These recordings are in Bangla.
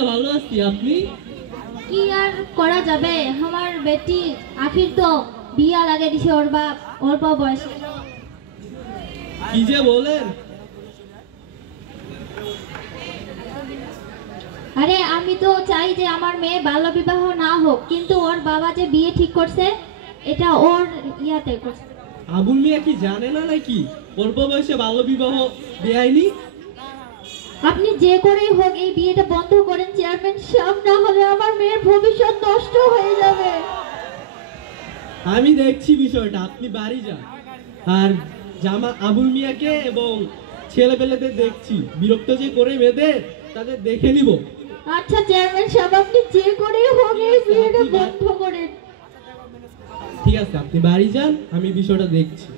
ভালো আছি। আপনি? কি আর করা যাবে, আমার বেটি আখির তো বিয়া লাগে দিছে ওর বাপ অল্প বয়সে। কি যে বলেন? আরে আমি তো চাই যে আমার মেয়ে বাল্য বিবাহ না হোক, কিন্তু ওর বাবা যে বিয়ে ঠিক করছে এটা ওর ইয়াতে করছে। আবুল মিয়া কি জানে না নাকি অল্প বয়সে বাল্য বিবাহ বেআইনি? আপনি যে করেই হোক এই বিয়েটা বন্ধ করেন চেয়ারম্যান সাহেব, না হলে আমার মেয়ের ভবিষ্যৎ নষ্ট হয়ে যাবে। আমি দেখছি বিষয়টা, আপনি বাড়ি যান। আর জামা আবুল মিয়াকে এবং ছেলেপেলেদের দেখছি, বিরক্ত যে করে মেয়েদের তাদের দেখে নিব। আচ্ছা চেয়ারম্যান সাহেব, আপনি যে করেই হোক এই বিয়েটা বন্ধ করেন। ঠিক আছে, আপনি বাড়ি যান, আমি বিষয়টা দেখছি।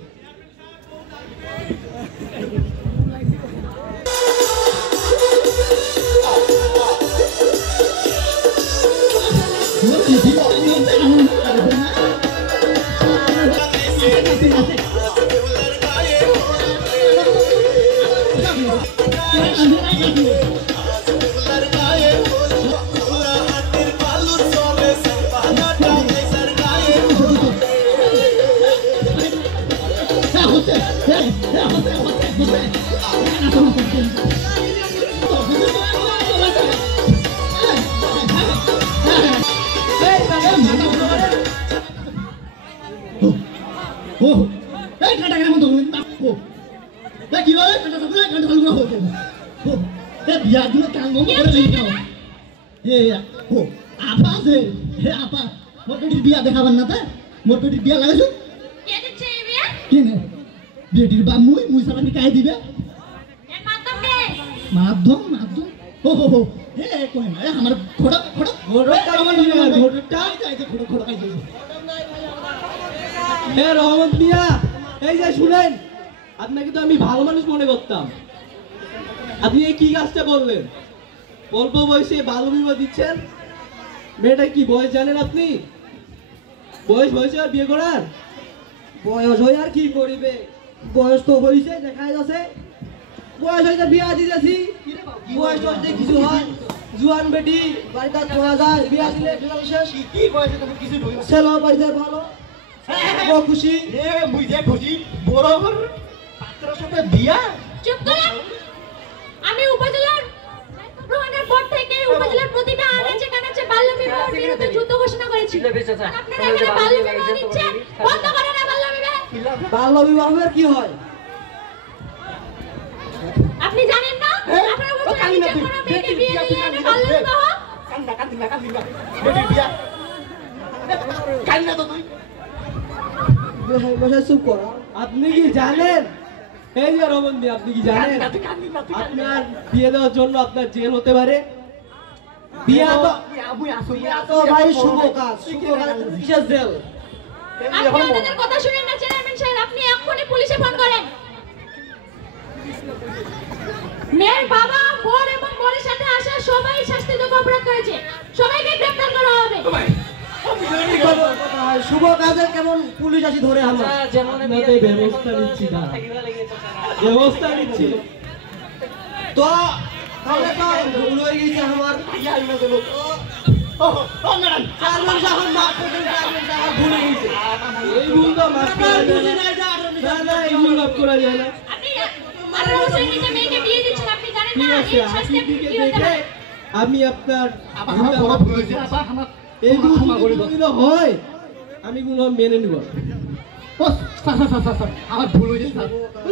বিয়া দেখাবার না মোর বেটির বিয়া লাগাইছো বেটির বাপ মুই সালামি কাই দিবে মাধ্যম মাধ্যম ও হো হো হে কই না আমার ঘোড়া ঘোড়া ঘোড়া আমার ঘোড়াটা যাইতে ঘোড়া ঘোড়া কাই দিবে হে রহমত মিয়া, এই যে শুনেন, আপনাকে তো আমি ভালো মানুষ মনে করতাম। আপনি এই কি কাজটা বললেন? অল্প বয়সে বাল্য বিবাহ দিচ্ছেন। মেয়েটা কি বয়স জানেন আপনি? বয়স হয়েছে আর বিয়ে করার? বয়স হয়ে আর কি করিবে, বয়স তো হয়েছে দেখাই যাচ্ছে। বয়স হয়েছে বিয়া দিতেছি, বয়স হচ্ছে কিছু হয় জুয়ান বেটি বাড়িতে ধোয়া যায়, বিয়া দিলে শেষ। কি কইছে তুমি কিছু ধই ছেলে পাইছে ভালো, ও খুশি। এ মুই যে খুশি বড় হর পাত্রের সাথে বিয়া। চুপ করুন। আমি উপজেলার গ্রহণের পর থেকে উপজেলার প্রতিটা আনাচে কানাচে বাল্য বিবাহের বিরুদ্ধে যুদ্ধ ঘোষণা করেছি। আপনারা এখানে বাল্য বিবাহ দিচ্ছেন, বন্ধ করেন না বাল্য বিবাহ। বাল্য বিবাহের কি হয় আপনি জানেন না? আপনারা বলছেন যে কোনো মেয়েকে বিয়ে দিলে এটা বাল্য বিবাহ। কান্না বেটির বিয়া কান্না তো তুই বসে চুপ করো। আপনি কি জানেন? এই যে রহমান মিয়া, আপনি কি জানেন আপনার বিয়ে দেওয়ার জন্য আপনার জেল হতে পারে? বিয়া তো আবুই আসো বিয়া তো ভাই শুভ কাজ, শুভ কাজ কিসের জেল? আপনি ওনাদের কথা শুনেন না চেয়ারম্যান সাহেব, আপনি এক্ষুনি পুলিশে ফোন করেন। মেয়ের বাবা, বোন এবং বোনের সাথে আসা সবাই শাস্তিযোগ্য অপরাধ করেছে, সবাইকে গ্রেফতার করা হবে। শুভ কাজে কেমন পুলিশ আসি ধরে আমরা আপনাদের ব্যবস্থা নিচ্ছি, দাঁড়া, ব্যবস্থা নিচ্ছি। তো তাহলে তো ভুল হয়ে গেছে আমার। চেয়ারম্যান সাহেব মাফ করে দিন, চেয়ারম্যান সাহেব ভুল হয়ে গেছে। এই ভুল তো মাফ করা যায় না। না, না, এই ভুল মাফ করা যায় না। আপনি 18 বছরের নিচে মেয়েকে বিয়ে দিচ্ছেন, আপনি জানেন ঠিক না আছে, এই শাস্তি আখির দিকে কি হতে দেখে পারে? আমি আপনার আমার বড় ভুল হয়েছে আমার এই ভুল যদি হয় আমি কোনো মেনে নিব না। ও স্যার আমার ভুল হয়েছে স্যার।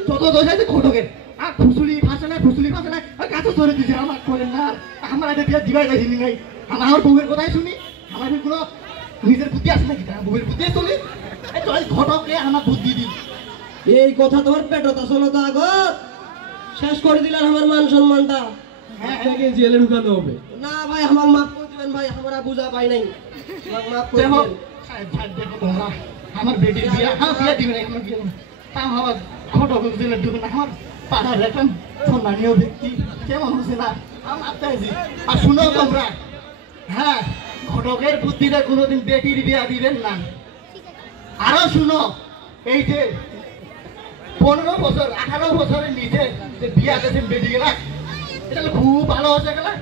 যত দোষ আছে ঘটকের আর ফুসুলি ভাষা নাই আর কাছে ধরে দিছে আমার করেন না। আমার একটা বিয়ে দিবাই যাইনি নাই। আমার বউয়ের কথাই শুনি, আমার কোনো নিজের বুদ্ধি আছে নাকি? বউয়ের বুদ্ধি চলে ঘটকে আমার বুদ্ধি দিই। এই কথা তোমার পেটত আসলে তো আগত শেষ করে দিলেন আমার মান সম্মানটা। আপনাকে জেলে ঢুকানো হবে। না ভাই, আমাকে মাফ করে দিবেন ভাই, আমরা বুঝা পাই নাই, আমাকে মাফ করে দেখো দিবেন। দেখো তোমরা আমার বেটির বিয়ে বিয়ে দিবে না, আমার বিয়ে তাও আমার ঘটক দিলে দিবে না। আমার পাড়ার একটা সম্মানীয় ব্যক্তি কেমন হচ্ছে না আমার চাইছি। আর শুনো তোমরা, হ্যাঁ ঘটকের বুদ্ধিতে কোনোদিন বেটির বিয়া দিবেন না। আরো শুনো, এই যে 15 বছর 18 বছরের নিচে যে বিয়া দিয়েছেন বেটি গেলা, এটা খুব ভালো হচ্ছে গেলা।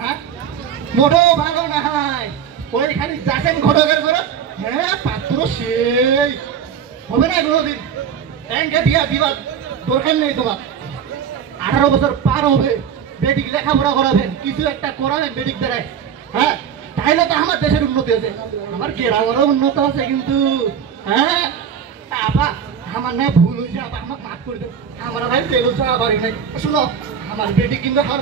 হ্যাঁ মোটেও ভালো না হয় ওই খালি যাচ্ছেন ঘটকের করে হ্যাঁ পাত্র সেই হবে না কোনোদিন ব্যাংকে বিয়া দিবার দরকার নেই তোমার 18 বছর পার হবে বেটিক লেখাপড়া করাবেন কিছু একটা করাবেন বেটিক দ্বারায় হ্যাঁ তাইলে তো আমার দেশের উন্নতি আছে আমার গ্রামেরও উন্নত আছে কিন্তু হ্যাঁ আপা আমার না ভুল হয়েছে আপা আমার মাফ করে দেন আমার ভাই তেল চা বাড়ি নাই শুনো আমার বেটি কিন্তু আমার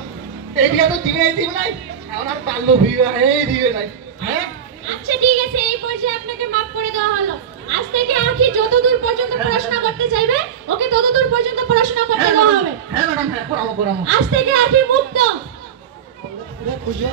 এই বিয়া তো দিবে নাই আমার আর বাল্য বিবাহে দিবে নাই হ্যাঁ আচ্ছা ঠিক আছে এই পর্যায়ে আপনাকে মাফ করে দেওয়া হলো আজ থেকে আখি যতদূর পর্যন্ত পড়াশোনা করতে চাইবে ওকে ততদূর পর্যন্ত পড়াশোনা করতে দেওয়া হবে হ্যাঁ ম্যাডাম হ্যাঁ পড়াবো আজ থেকে আখি মুক্ত খুশি